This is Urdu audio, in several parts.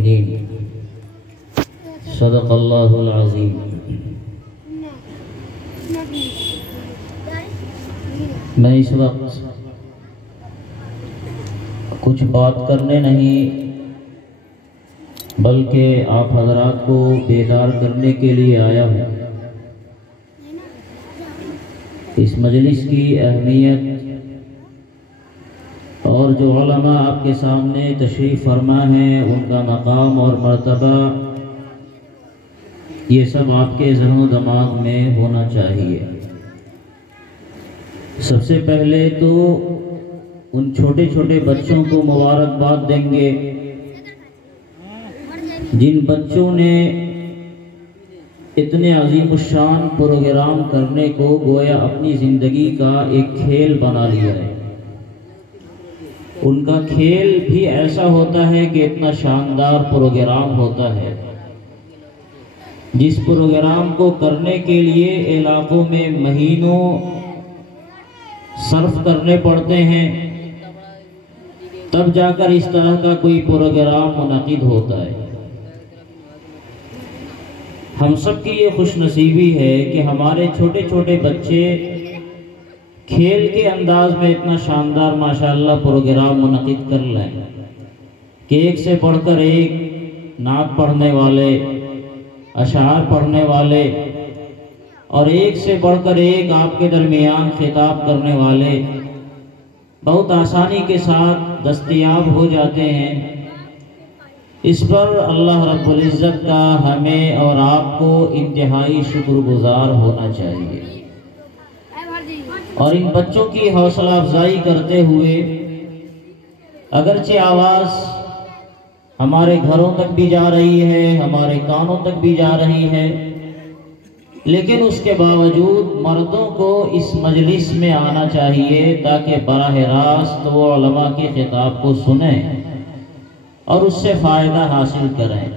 المؤمنین صدق اللہ العظیم۔ میں اس وقت کچھ بات کرنے نہیں بلکہ آپ حضرات کو بیدار کرنے کے لیے آیا ہوں۔ اس مجلس کی اہمیت اور جو علماء آپ کے سامنے تشریف فرما ہیں ان کا مقام اور مرتبہ، یہ سب آپ کے ذہن و دماغ میں ہونا چاہیے۔ سب سے پہلے تو ان چھوٹے چھوٹے بچوں کو مبارکباد دیں گے جن بچوں نے اتنے عظیم الشان پروگرام کرنے کو گویا اپنی زندگی کا ایک کھیل بنا لیا ہے۔ ان کا کھیل بھی ایسا ہوتا ہے کہ اتنا شاندار پروگرام ہوتا ہے جس پروگرام کو کرنے کے لیے علاقوں میں مہینوں صرف کرنے پڑتے ہیں، تب جا کر اس طرح کا کوئی پروگرام منعقد ہوتا ہے۔ ہم سب کی یہ خوش نصیبی ہے کہ ہمارے چھوٹے چھوٹے بچے کھیل کے انداز میں اتنا شاندار ماشاءاللہ پروگرام منعقد کر لیں کہ ایک سے بڑھ کر ایک نعت پڑھنے والے، اشعار پڑھنے والے اور ایک سے بڑھ کر ایک آپ کے درمیان خطاب کرنے والے بہت آسانی کے ساتھ دستیاب ہو جاتے ہیں۔ اس پر اللہ رب العزت کا ہمیں اور آپ کو انتہائی شکر گزار ہونا چاہیے، اور ان بچوں کی حوصلہ افزائی کرتے ہوئے اگرچہ آواز ہمارے گھروں تک بھی جا رہی ہے، ہمارے کانوں تک بھی جا رہی ہے، لیکن اس کے باوجود مردوں کو اس مجلس میں آنا چاہیے تاکہ براہ راست وہ علماء کے خطاب کو سنیں اور اس سے فائدہ حاصل کریں۔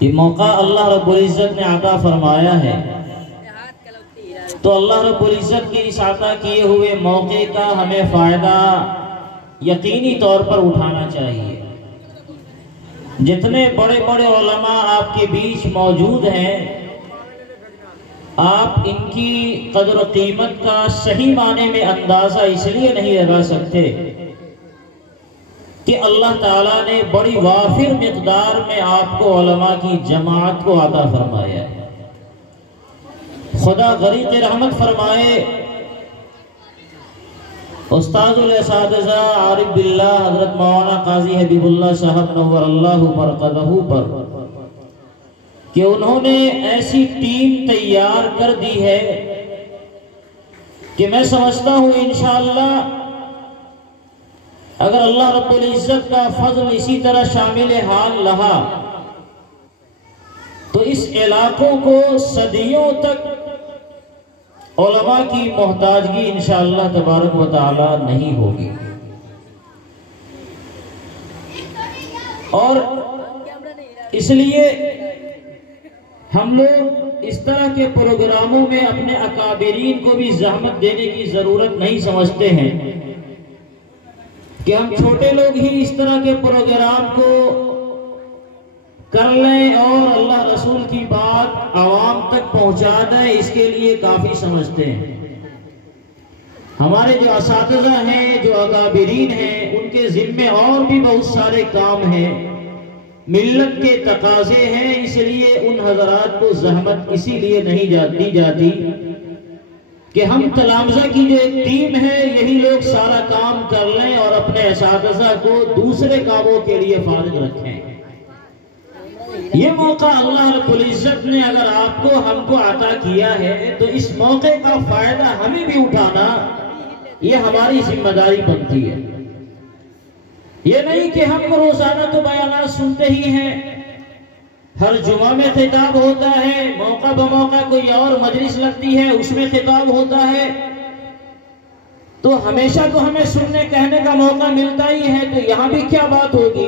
یہ موقع اللہ رب العزت نے عطا فرمایا ہے، تو اللہ رب العزت کی اس عطا کیے ہوئے موقع کا ہمیں فائدہ یقینی طور پر اٹھانا چاہیے۔ جتنے بڑے بڑے علماء آپ کے بیچ موجود ہیں، آپ ان کی قدر و قیمت کا صحیح معنی میں اندازہ اس لیے نہیں لگا سکتے کہ اللہ تعالیٰ نے بڑی وافر مقدار میں آپ کو علماء کی جماعت کو عطا فرمایا ہے۔ خدا غریق رحمت فرمائے استاد الاساتذہ عارف باللہ حضرت مولانا قاضی حبیب اللہ صاحب نور اللہ مرقدہ پر کہ انہوں نے ایسی ٹیم تیار کر دی ہے کہ میں سمجھتا ہوں انشاءاللہ اگر اللہ رب العزت کا فضل اسی طرح شامل حال رہا تو اس علاقوں کو صدیوں تک علماء کی محتاجگی انشاءاللہ تبارک و تعالی نہیں ہوگی۔ اور اس لیے ہم لوگ اس طرح کے پروگراموں میں اپنے اکابرین کو بھی زحمت دینے کی ضرورت نہیں سمجھتے ہیں کہ ہم چھوٹے لوگ ہی اس طرح کے پروگرام کو کر لیں اور اللہ رسول کی بات عوام تک پہنچا دیں، اس کے لیے کافی سمجھتے ہیں۔ ہمارے جو اساتذہ ہیں، جو اکابرین ہیں، ان کے ذمے اور بھی بہت سارے کام ہیں، ملت کے تقاضے ہیں، اس لیے ان حضرات کو زحمت اسی لیے نہیں دی جاتی کہ ہم تلامذہ کی جو ایک ٹیم ہے یہی لوگ سارا کام کر لیں اور اپنے اساتذہ کو دوسرے کاموں کے لیے فارغ رکھیں۔ یہ موقع اللہ رب العزت نے اگر آپ کو ہم کو عطا کیا ہے تو اس موقع کا فائدہ ہمیں بھی اٹھانا یہ ہماری ذمہ داری بنتی ہے۔ یہ نہیں کہ ہم روزانہ تو بیانات سنتے ہی ہیں، ہر جمعہ میں خطاب ہوتا ہے، موقع بموقع کوئی اور مجلس لگتی ہے اس میں خطاب ہوتا ہے، تو ہمیشہ تو ہمیں سننے کہنے کا موقع ملتا ہی ہے، تو یہاں بھی کیا بات ہوگی؟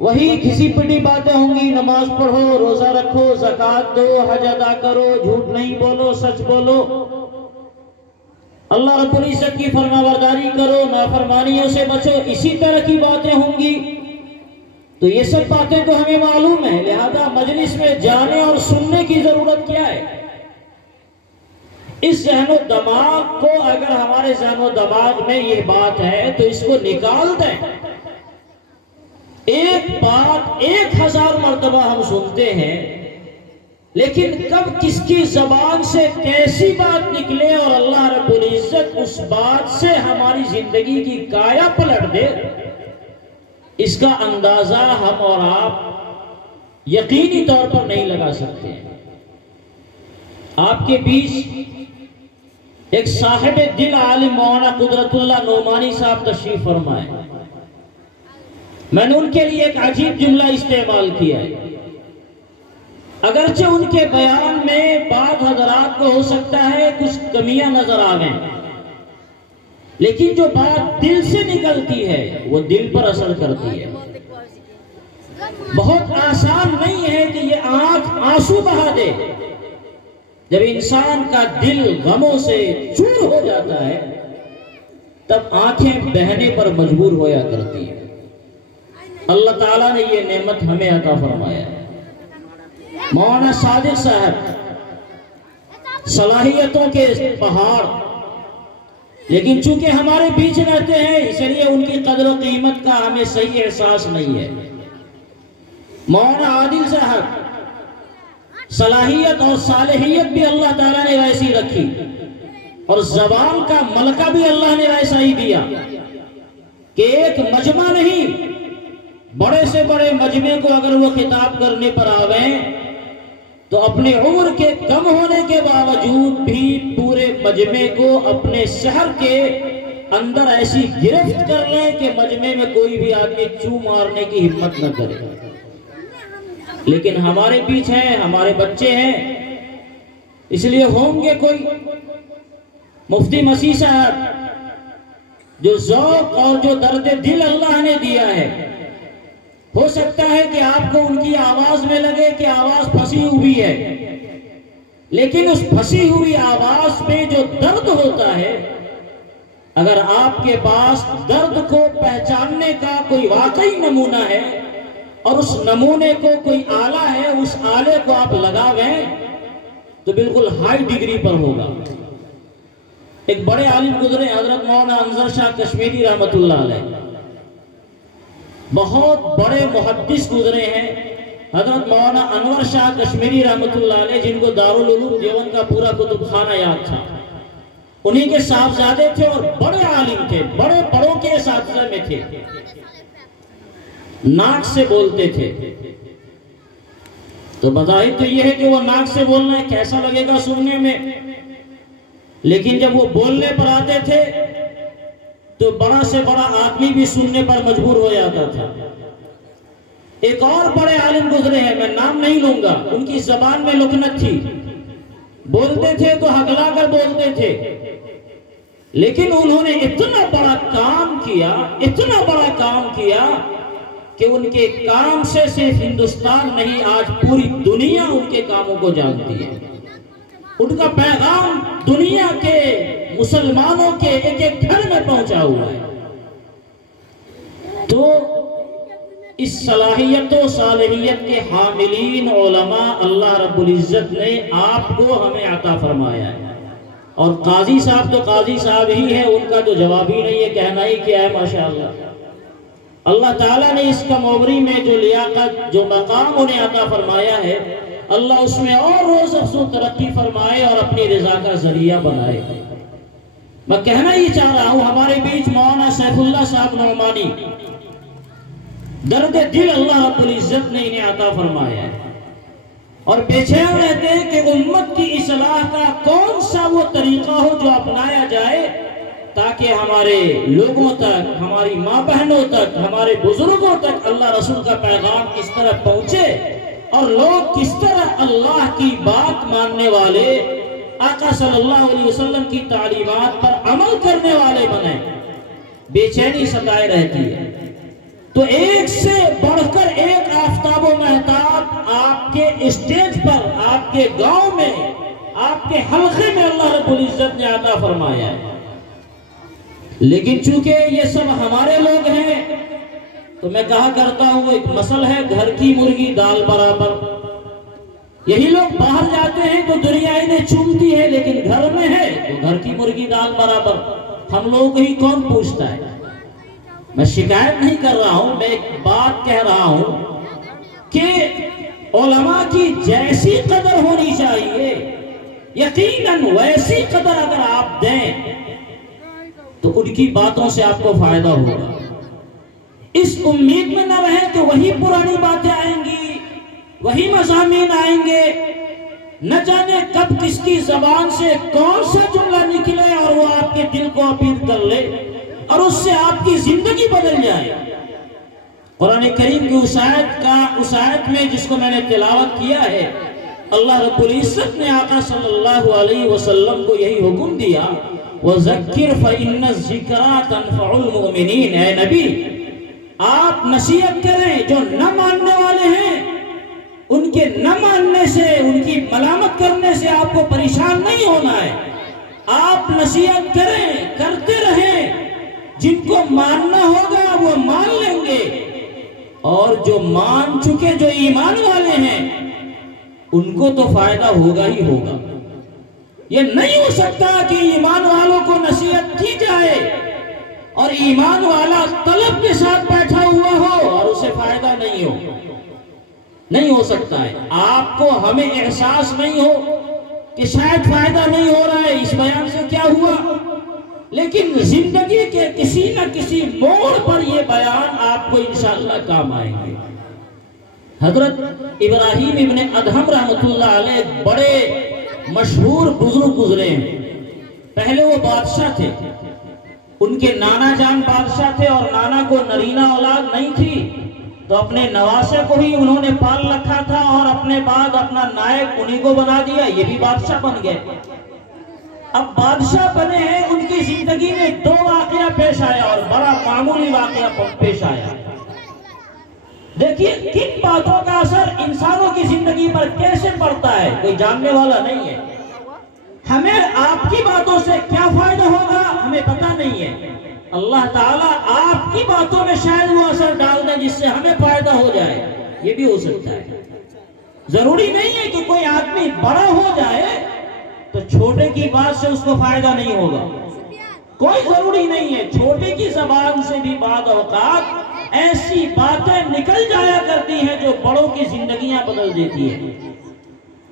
وہی گھسی پٹی باتیں ہوں گی، نماز پڑھو، روزہ رکھو، زکوٰۃ دو، حج ادا کرو، جھوٹ نہیں بولو، سچ بولو، اللہ رب العزت کی فرما برداری کرو، نافرمانیوں سے بچو، اسی طرح کی باتیں ہوں گی۔ تو یہ سب باتیں تو ہمیں معلوم ہے، لہذا مجلس میں جانے اور سننے کی ضرورت کیا ہے؟ اس ذہن و دماغ کو، اگر ہمارے ذہن و دماغ میں یہ بات ہے تو اس کو نکال دیں۔ ایک بات 1000 مرتبہ ہم سنتے ہیں، لیکن کب کس کی زبان سے کیسی بات نکلے اور اللہ رب العزت اس بات سے ہماری زندگی کی کایا پلٹ دے، اس کا اندازہ ہم اور آپ یقینی طور پر نہیں لگا سکتے۔ آپ کے بیچ ایک صاحب دل عالم مولانا قدرت اللہ نعمانی صاحب تشریف فرمائے۔ میں نے ان کے لیے ایک عجیب جملہ استعمال کیا ہے، اگرچہ ان کے بیان میں بعض حضرات کو ہو سکتا ہے کچھ کمیاں نظر آویں، لیکن جو بات دل سے نکلتی ہے وہ دل پر اثر کرتی ہے۔ بہت آسان نہیں ہے کہ یہ آنکھ آنسو بہا دے۔ جب انسان کا دل غموں سے چور ہو جاتا ہے تب آنکھیں بہنے پر مجبور ہویا کرتی ہیں۔ اللہ تعالیٰ نے یہ نعمت ہمیں عطا فرمایا ہے۔ مولانا صادق صاحب صلاحیتوں کے پہاڑ، لیکن چونکہ ہمارے بیچ رہتے ہیں اس لیے ان کی قدر و قیمت کا ہمیں صحیح احساس نہیں ہے۔ مولانا عادل صاحب صلاحیت اور صالحیت بھی اللہ تعالیٰ نے ویسی رکھی، اور زبان کا ملکہ بھی اللہ نے ویسا ہی دیا کہ ایک مجمع نہیں، بڑے سے بڑے مجمع کو اگر وہ خطاب کرنے پر آویں تو اپنے عمر کے کم ہونے کے باوجود بھی پورے مجمع کو اپنے شہر کے اندر ایسی گرفت کر لیں کہ مجمع میں کوئی بھی آدمی چو مارنے کی ہمت نہ کرے۔ لیکن ہمارے بیچ ہیں، ہمارے بچے ہیں، اس لیے ہوں گے کوئی مفتی مسیح صاحب جو ذوق اور جو درد دل اللہ نے دیا ہے، ہو سکتا ہے کہ آپ کو ان کی آواز میں لگے کہ آواز پھنسی ہوئی ہے، لیکن اس پھنسی ہوئی آواز پہ جو درد ہوتا ہے، اگر آپ کے پاس درد کو پہچاننے کا کوئی واقعی نمونہ ہے اور اس نمونے کو کوئی آلہ ہے، اس آلے کو آپ لگاویں تو بالکل ہائی ڈگری پر ہوگا۔ ایک بڑے عالم گزرے حضرت مولانا انظر شاہ کشمیری رحمت اللہ علیہ، بہت بڑے محدث گزرے ہیں حضرت مولانا انور شاہ کشمیری رحمت اللہ علیہ، جن کو دارالعلوم دیوبند کا پورا کتب خانہ یاد تھا۔ انہی کے صاحبزادے تھے اور بڑے عالم تھے، بڑے بڑوں کے اساتذہ میں تھے، ناک سے بولتے تھے۔ تو بظاہر تو یہ ہے کہ وہ ناک سے بولنا ہے، کیسا لگے گا سننے میں، لیکن جب وہ بولنے پر آتے تھے تو بڑا سے بڑا آدمی بھی سننے پر مجبور ہو جاتا تھا۔ ایک اور بڑے عالم گزرے ہیں، میں نام نہیں لوں گا، ان کی زبان میں لکنت تھی، بولتے تھے تو ہکلا کر بولتے تھے، لیکن انہوں نے اتنا بڑا کام کیا، اتنا بڑا کام کیا کہ ان کے کام سے صرف ہندوستان نہیں، آج پوری دنیا ان کے کاموں کو جانتی ہے۔ ان کا پیغام دنیا کے مسلمانوں کے ایک ایک گھر میں پہنچا ہوا ہے۔ تو اس صلاحیت و صالحیت کے حاملین علماء اللہ رب العزت نے آپ کو ہمیں عطا فرمایا ہے، اور قاضی صاحب تو قاضی صاحب ہی ہیں، ان کا تو جواب ہی نہیں ہے، کہنا ہی کیا ہے، ماشاءاللہ۔ اللہ تعالیٰ نے اس کم عمری میں جو لیاقت، جو مقام انہیں عطا فرمایا ہے، اللہ اس میں اور روز افزوں ترقی فرمائے اور اپنی رضا کا ذریعہ بنائے۔ میں کہنا ہی چاہ رہا ہوں، ہمارے بیچ مولانا سیف اللہ صاحب نعمانی، درد دل اللہ رب العزت نے انہیں عطا فرمایا ہے، اور بے چین رہتے ہیں کہ امت کی اصلاح کا کون سا وہ طریقہ ہو جو اپنایا جائے تاکہ ہمارے لوگوں تک، ہماری ماں بہنوں تک، ہمارے بزرگوں تک اللہ رسول کا پیغام کس طرح پہنچے اور لوگ کس طرح اللہ کی بات ماننے والے، آقا صلی اللہ علیہ وسلم کی تعلیمات پر عمل کرنے والے بنیں۔ بے چینی ستائے رہتی ہے، تو ایک سے بڑھ کر ایک آفتاب و مہتاب آپ کے اسٹیج پر، آپ کے گاؤں میں، آپ کے حلقے میں اللہ رب العزت نے عطا فرمایا ہے۔ لیکن چونکہ یہ سب ہمارے لوگ ہیں، تو میں کہا کرتا ہوں ایک مثل ہے، گھر کی مرغی دال برابر۔ یہی لوگ باہر جاتے ہیں تو دنیا انہیں چومتی ہے، لیکن گھر میں ہے تو گھر کی مرغی دال برابر۔ ہم لوگوں کو ہی کون پوچھتا ہے؟ میں شکایت نہیں کر رہا ہوں، میں ایک بات کہہ رہا ہوں کہ علماء کی جیسی قدر ہونی چاہیے، یقیناً ویسی قدر اگر آپ دیں تو ان کی باتوں سے آپ کو فائدہ ہوگا۔ اس امید میں نہ رہیں کہ وہی پرانی باتیں آئیں گی، وہی مضامین آئیں گے، نہ جانے کب کس کی زبان سے کون سا جملہ نکلے اور وہ آپ کے دل کو اپیل کر لے اور اس سے آپ کی زندگی بدل جائے۔ قرآن کریم کی اس آیت میں جس کو میں نے تلاوت کیا ہے، اللہ رب العزت نے آقا صلی اللہ علیہ وسلم کو یہی حکم دیا، وَذَكِّرْ فَإِنَّ الذِّكْرَىٰ تَنفَعُ الْمُؤْمِنِينَ۔ اے نبی آپ نصیحت کریں، جو نہ ماننے والے ہیں ان کے نہ ماننے سے، ان کی ملامت کرنے سے آپ کو پریشان نہیں ہونا ہے۔ آپ نصیحت کریں، کرتے رہیں، جن کو ماننا ہوگا وہ مان لیں گے، اور جو مان چکے، جو ایمان والے ہیں، ان کو تو فائدہ ہوگا ہی ہوگا۔ یہ نہیں ہو سکتا کہ ایمان والوں کو نصیحت کی جائے اور ایمان والا طلب کے ساتھ بیٹھا ہوا ہو اور اسے فائدہ نہیں ہو، نہیں ہو سکتا ہے۔ آپ کو ہمیں احساس نہیں ہو کہ شاید فائدہ نہیں ہو رہا ہے، اس بیان سے کیا ہوا، لیکن زندگی کے کسی نہ کسی موڑ پر یہ بیان آپ کو انشاءاللہ کام آئیں گے۔ حضرت ابراہیم ابن ادہم رحمۃ اللہ علیہ بڑے مشہور بزرگ گزرے ہیں۔ پہلے وہ بادشاہ تھے، ان کے نانا جان بادشاہ تھے اور نانا کو نرینہ اولاد نہیں تھی، تو اپنے نواسے کو ہی انہوں نے پال رکھا تھا اور اپنے بعد اپنا نائب انہی کو بنا دیا، یہ بھی بادشاہ بن گئے۔ اب بادشاہ بنے ہیں، ان کی زندگی میں دو واقعہ پیش آیا اور بڑا معمولی واقعہ پیش آیا۔ دیکھیے کن باتوں کا اثر انسانوں کی زندگی پر کیسے پڑتا ہے، کوئی جاننے والا نہیں ہے۔ ہمیں آپ کی باتوں سے کیا فائدہ ہوگا ہمیں پتہ نہیں ہے، اللہ تعالیٰ آپ کی باتوں میں شاید وہ اثر ڈال دیں جس سے ہمیں فائدہ ہو جائے، یہ بھی ہو سکتا ہے۔ ضروری نہیں ہے کہ کوئی آدمی بڑا ہو جائے تو چھوٹے کی بات سے اس کو فائدہ نہیں ہوگا، کوئی ضروری نہیں ہے۔ چھوٹے کی زبان سے بھی بعض اوقات ایسی باتیں نکل جایا کرتی ہیں جو بڑوں کی زندگیاں بدل دیتی ہیں۔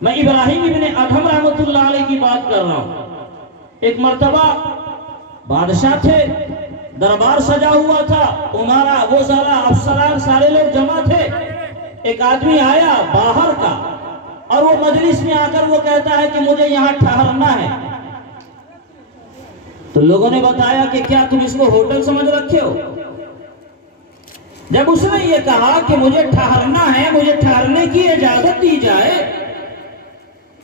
میں ابراہیم ابن ادہم رحمۃ اللہ علیہ کی بات کر رہا ہوں۔ ایک مرتبہ بادشاہ تھے، دربار سجا ہوا تھا، امارا وزراء افسران سارے لوگ جمع تھے۔ ایک آدمی آیا باہر کا اور وہ مجلس میں آ کر وہ کہتا ہے کہ مجھے یہاں ٹھہرنا ہے۔ تو لوگوں نے بتایا کہ کیا تم اس کو ہوٹل سمجھ رکھے ہو؟ جب اس نے یہ کہا کہ مجھے ٹھہرنا ہے، مجھے ٹھہرنے کی اجازت دی جائے،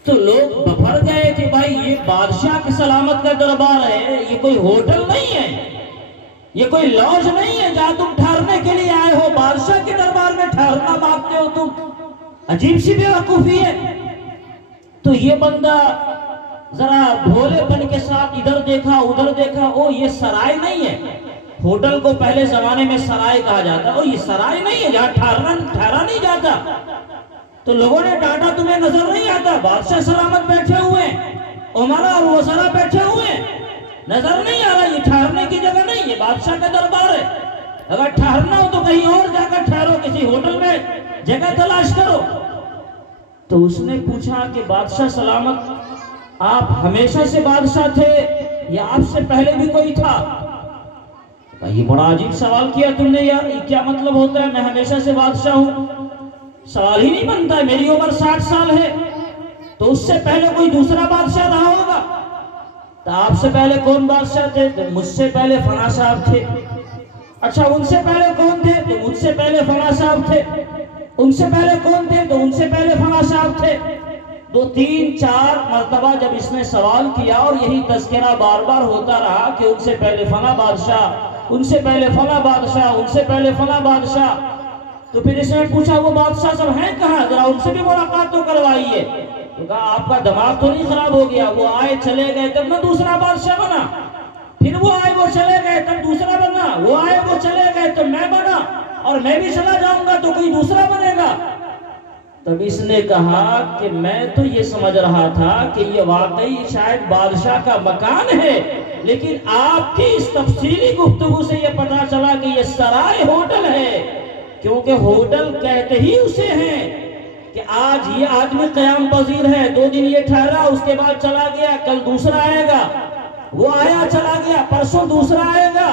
تو لوگ بھر گئے کہ بھائی یہ بادشاہ کی سلامت کا دربار ہے، یہ کوئی ہوٹل نہیں ہے، یہ کوئی لاج نہیں ہے جہاں تم ٹھہرنے کے لیے آئے ہو، بادشاہ کے دربار میں ٹھہرنا مانگتے ہو تم، عجیب سی بیوقوفی ہے۔ تو یہ بندہ ذرا بھولے پن کے ساتھ ادھر دیکھا ادھر دیکھا، او یہ سرائے نہیں ہے، ہوٹل کو پہلے زمانے میں سرائے کہا جاتا، او یہ سرائے نہیں ہے جہاں ٹھہرا نہیں جاتا۔ تو لوگوں نے ڈانٹا تمہیں نظر نہیں آتا، بادشاہ سلامت بیٹھے ہوئے ہیں، عمرا اور وزراء بیٹھے ہوئے ہیں، نظر نہیں آ رہا، یہ ٹھہرنے کی جگہ نہیں، یہ بادشاہ کا دربار ہے، اگر ٹھہرنا ہو تو کہیں اور جا کر ٹھہرو، کسی ہوٹل میں جگہ تلاش کرو۔ تو اس نے پوچھا کہ بادشاہ سلامت آپ ہمیشہ سے بادشاہ تھے یا آپ سے پہلے بھی کوئی تھا؟ یہ بڑا عجیب سوال کیا تم نے یار، یہ کیا مطلب ہوتا ہے میں ہمیشہ سے بادشاہ ہوں؟ سوال ہی نہیں بنتا ہے، میری عمر 60 سال ہے، تو اس سے پہلے کوئی دوسرا بادشاہ رہا ہوگا۔ تو آپ سے پہلے کون بادشاہ تھے؟ تو مجھ سے پہلے فلاں صاحب تھے۔ اچھا ان سے پہلے کون تھے؟ تو مجھ سے پہلے فلاں صاحب تھے۔ ان سے پہلے کون تھے؟ تو ان سے پہلے فلاں صاحب تھے۔ 2 3 4 مرتبہ جب اس نے سوال کیا اور یہی تذکرہ بار بار ہوتا رہا کہ ان سے پہلے فلاں بادشاہ، ان سے پہلے فلاں بادشاہ، ان سے پہلے فلاں بادشاہ، تو پھر اس نے پوچھا وہ بادشاہ سب ہیں کہاں، ذرا ان سے بھی ملاقات تو کروائیے۔ تو کہا آپ کا دماغ تو نہیں خراب ہو گیا، وہ آئے چلے گئے تب نہ دوسرا بادشاہ بنا، پھر وہ آئے وہ چلے گئے تب دوسرا بنا، وہ آئے وہ چلے گئے تب میں بنا، اور میں بھی چلا جاؤں گا تو کوئی دوسرا بنے گا۔ تب اس نے کہا کہ میں تو یہ سمجھ رہا تھا کہ یہ واقعی شاید بادشاہ کا مکان ہے، لیکن آپ کی اس تفصیلی گفتگو سے یہ پتا چلا کہ یہ سرائے ہوٹل ہے، کیونکہ ہوٹل کہتے ہی اسے ہیں کہ آج یہ آدمی قیام پذیر ہے، 2 دن یہ ٹھہرا، اس کے بعد چلا گیا، کل دوسرا آئے گا، وہ آیا چلا گیا، پرسوں دوسرا آئے گا۔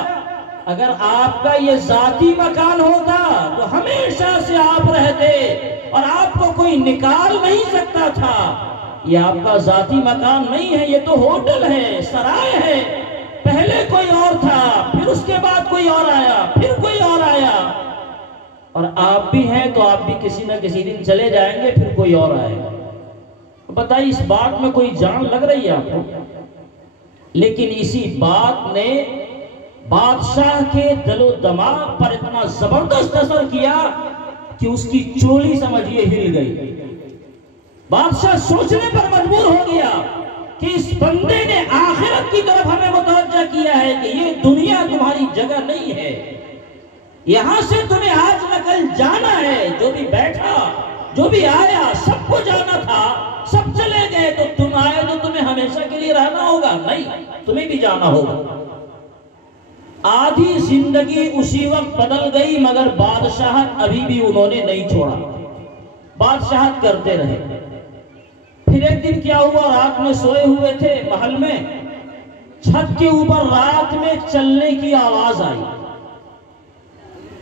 اگر آپ کا یہ ذاتی مکان ہوتا تو ہمیشہ سے آپ رہتے اور آپ کو کوئی نکال نہیں سکتا تھا۔ یہ آپ کا ذاتی مکان نہیں ہے، یہ تو ہوٹل ہے، سرائے ہے۔ پہلے کوئی اور تھا، پھر اس کے بعد کوئی اور آیا، پھر کوئی اور آیا، اور آپ بھی ہیں تو آپ بھی کسی نہ کسی دن چلے جائیں گے، پھر کوئی اور آئے گا۔ بتائیے اس بات میں کوئی جان لگ رہی ہے آپ کو؟ لیکن اسی بات نے بادشاہ کے دل و دماغ پر اتنا زبردست اثر کیا کہ اس کی چولی سمجھیے ہل گئی۔ بادشاہ سوچنے پر مجبور ہو گیا کہ اس بندے نے آخرت کی طرف ہمیں متوجہ کیا ہے کہ یہ دنیا تمہاری جگہ نہیں ہے، یہاں سے تمہیں آج نہ کل جانا ہے۔ جو بھی بیٹھا، جو بھی آیا، سب کو جانا تھا، سب چلے گئے، تو تم آئے تو تمہیں ہمیشہ کے لیے رہنا ہوگا؟ نہیں، تمہیں بھی جانا ہوگا۔ آدھی زندگی اسی وقت بدل گئی، مگر بادشاہت ابھی بھی انہوں نے نہیں چھوڑا، بادشاہت کرتے رہے۔ پھر ایک دن کیا ہوا، رات میں سوئے ہوئے تھے محل میں، چھت کے اوپر رات میں چلنے کی آواز آئی۔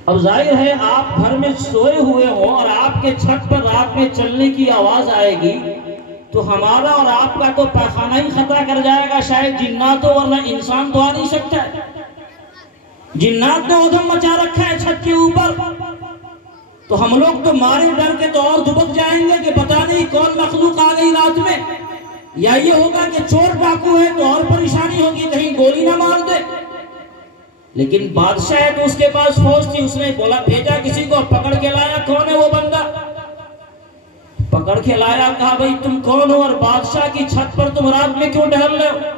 اب ظاہر ہے آپ گھر میں سوئے ہوئے ہوں اور آپ کے چھت پر رات میں چلنے کی آواز آئے گی تو ہمارا اور آپ کا تو پیخانہ ہی خطرہ کر جائے گا، شاید جنات ہو، ورنہ انسان تو آ نہیں سکتا ہے۔ جنات نے ادھم مچا رکھا ہے چھت کے اوپر، تو ہم لوگ تو مارے ڈر کے تو اور دبک جائیں گے کہ پتہ نہیں کون مخلوق آ گئی رات میں، یا یہ ہوگا کہ چور ڈاکو ہے تو اور پریشانی ہوگی کہیں گولی نہ مار دے۔ لیکن بادشاہ ہے تو اس کے پاس فوج تھی، اس نے بولا بھیجا کسی کو، پکڑ کے لایا، کون ہے وہ بندہ؟ پکڑ کے لایا، کہا بھئی تم کون ہو اور بادشاہ کی چھت پر تم رات میں کیوں ٹہل رہے ہو؟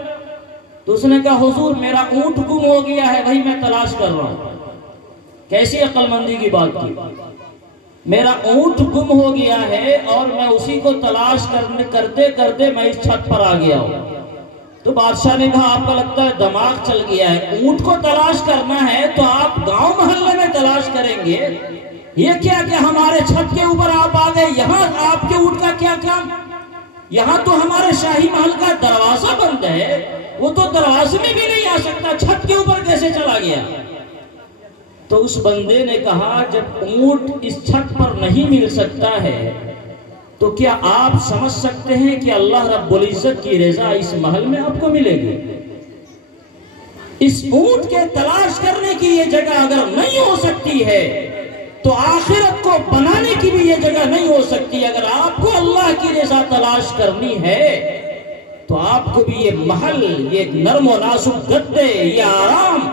تو اس نے کہا حضور میرا اونٹ گم ہو گیا ہے، بھائی میں تلاش کر رہا ہوں۔ کیسی عقل مندی کی بات کی، میرا اونٹ گم ہو گیا ہے اور میں اسی کو تلاش کرتے کرتے میں اس چھت پر آ گیا ہوں۔ تو بادشاہ نے کہا آپ کو لگتا ہے دماغ چل گیا ہے، اونٹ کو تلاش کرنا ہے تو آپ گاؤں محلے میں تلاش کریں گے، یہ کیا کہ ہمارے چھت کے اوپر آپ آ گئے، یہاں آپ کے اونٹ کا کیا کام؟ یہاں تو ہمارے شاہی محل کا دروازہ بند ہے، وہ تو دروازے میں بھی نہیں آ سکتا، چھت کے اوپر کیسے چلا گیا؟ تو اس بندے نے کہا جب اونٹ اس چھت پر نہیں مل سکتا ہے تو کیا آپ سمجھ سکتے ہیں کہ اللہ رب العزت کی رضا اس محل میں آپ کو ملے گی؟ اس اونٹ کے تلاش کرنے کی یہ جگہ اگر نہیں ہو سکتی ہے تو آخرت کو بنانے کی بھی یہ جگہ نہیں ہو سکتی۔ اگر آپ کو اللہ کی رضا تلاش کرنی ہے تو آپ کو بھی یہ محل، یہ نرم و نازک گدے، یہ آرام،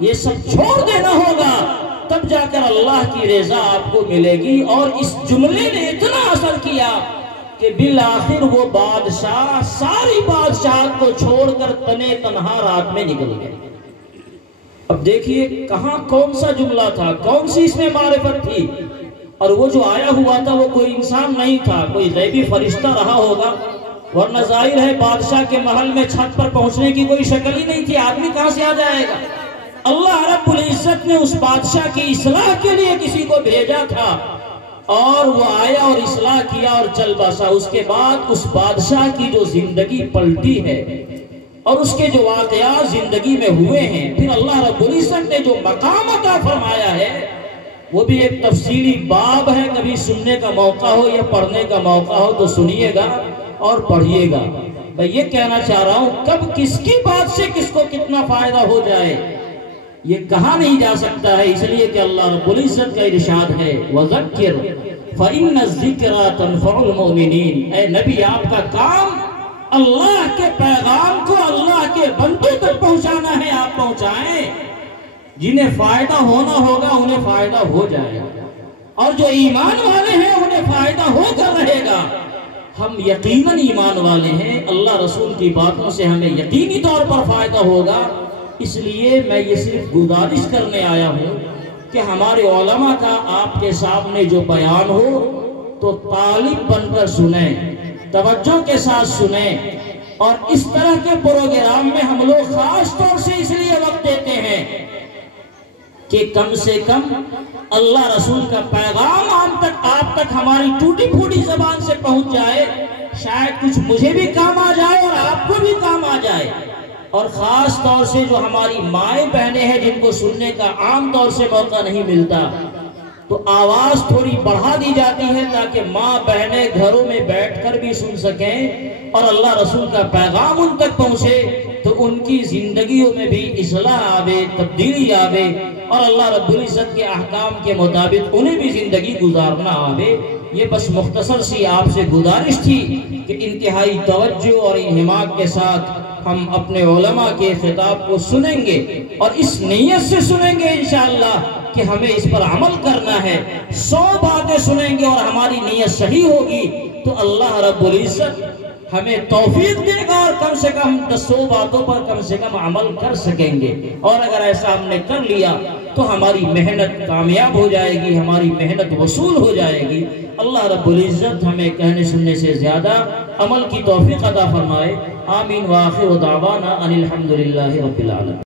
یہ سب چھوڑ دینا ہوگا، تب جا کر اللہ کی رضا آپ کو ملے گی۔ اور اس جملے نے اتنا اثر کیا کہ بالآخر وہ بادشاہ ساری بادشاہت کو چھوڑ کر تنے تنہا رات میں نکل گئے۔ اب دیکھیے کہاں کون سا جملہ تھا، کون سی اس میں معرفت تھی، اور وہ جو آیا ہوا تھا وہ کوئی انسان نہیں تھا، کوئی غیبی فرشتہ رہا ہوگا، ورنہ ظاہر ہے بادشاہ کے محل میں چھت پر پہنچنے کی کوئی شکل ہی نہیں تھی، آدمی کہاں سے آ جائے گا؟ اللہ رب العزت نے اس بادشاہ کی اصلاح کے لیے کسی کو بھیجا تھا اور وہ آیا اور اصلاح کیا اور چل بسا۔ اس کے بعد اس بادشاہ کی جو زندگی پلٹی ہے اور اس کے جو واقعات زندگی میں ہوئے ہیں، پھر اللہ رب العزت نے جو مقام عطا فرمایا ہے وہ بھی ایک تفصیلی باب ہے، کبھی سننے کا موقع ہو یا پڑھنے کا موقع ہو تو سنیے گا اور پڑھیے گا۔ میں یہ کہنا چاہ رہا ہوں کب کس کی بات سے کس کو کتنا فائدہ ہو جائے یہ کہا نہیں جا سکتا ہے، اس لیے کہ اللہ رب العزت کا ارشاد ہے وَذَكِّرْ فَإِنَّ الذِّكْرَى تَنْفَعُ الْمُؤْمِنِينَ۔ اے نبی آپ کا کام اللہ کے پیغام کو اللہ کے بندوں تک پہنچانا ہے، آپ پہنچائیں، جنہیں فائدہ ہونا ہوگا انہیں فائدہ ہو جائے گا، اور جو ایمان والے ہیں انہیں فائدہ ہو کر رہے گا۔ ہم یقیناً ایمان والے ہیں، اللہ رسول کی باتوں سے ہمیں یقینی طور پر فائدہ ہوگا، اس لیے میں یہ صرف گزارش کرنے آیا ہوں کہ ہمارے علماء کا آپ کے سامنے جو بیان ہو تو طالب بن کر سنیں، توجہ کے ساتھ سنیں، اور اس طرح کے پروگرام میں ہم لوگ خاص طور سے اس لیے وقت دیتے ہیں کہ کم سے کم اللہ رسول کا پیغام آپ تک ہماری ٹوٹی پھوٹی زبان سے پہنچ جائے، شاید کچھ مجھے بھی کام آ جائے اور آپ کو بھی کام آ جائے۔ اور خاص طور سے جو ہماری مائیں بہنیں ہیں جن کو سننے کا عام طور سے موقع نہیں ملتا، تو آواز تھوڑی بڑھا دی جاتی ہے تاکہ ماں بہنیں گھروں میں بیٹھ کر بھی سن سکیں اور اللہ رسول کا پیغام ان تک پہنچے، تو ان کی زندگیوں میں بھی اصلاح آوے، تبدیلی آوے، اور اللہ رب العزت کے احکام کے مطابق انہیں بھی زندگی گزارنا آوے۔ یہ بس مختصر سی آپ سے گزارش تھی کہ انتہائی توجہ اور انہماک کے ساتھ ہم اپنے علماء کے خطاب کو سنیں گے، اور اس نیت سے سنیں گے انشاءاللہ کہ ہمیں اس پر عمل کرنا ہے۔ 100 باتیں سنیں گے اور ہماری نیت صحیح ہوگی تو اللہ رب العزت ہمیں توفیق دے گا، اور کم سے کم 100 باتوں پر کم سے کم عمل کر سکیں گے۔ اور اگر ایسا ہم نے کر لیا تو ہماری محنت کامیاب ہو جائے گی، ہماری محنت وصول ہو جائے گی۔ اللہ رب العزت ہمیں کہنے سننے سے زیادہ عمل کی توفیق عطا فرمائے۔ آمین وآخر دعوانا ان الحمدللہ رب العالمین۔